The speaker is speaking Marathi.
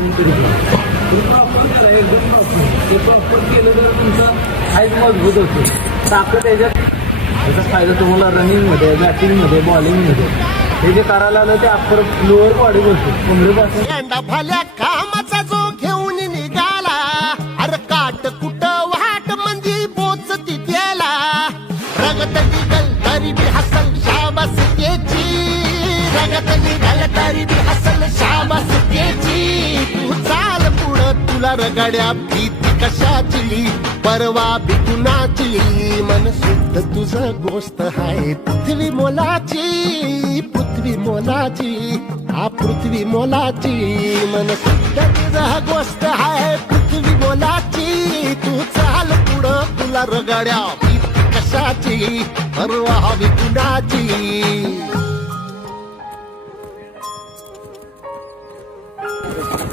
रनिंग करीत नाही. ते प्रॉपर केलं तर तुमचा हाईट मजबूत होतो. ताकद याचा फायदा तुम्हाला रनिंगमध्ये, बॅटिंगमध्ये, बॉलिंगमध्ये हे जे करायला आलं ते अप्पर लोअर बॉडी बसतो कमरेपासून. भल्या कामाचा जो घेऊन निघाला, अरे काट कुठं वाट म्हणजे पोचती त्याला. रगत निघल तरी बी हसल शाबास त्याची, रगत निघल तरी बी हसल शाबास त्याची. तू चाल पुढं तुला रगड्या भीती कशाची, परवा बिकुनाची. मन शुद्ध तुझं गोष्ट हाय पृथ्वी मोलाची, पृथ्वी मोलाची, हा पृथ्वी मोलाची. मन शुद्ध तुझं गोष्ट हाय पृथ्वी मोलाची. तू चाल पुढं तुला रगड्या भीती कशाची, परवा बिकुनाची.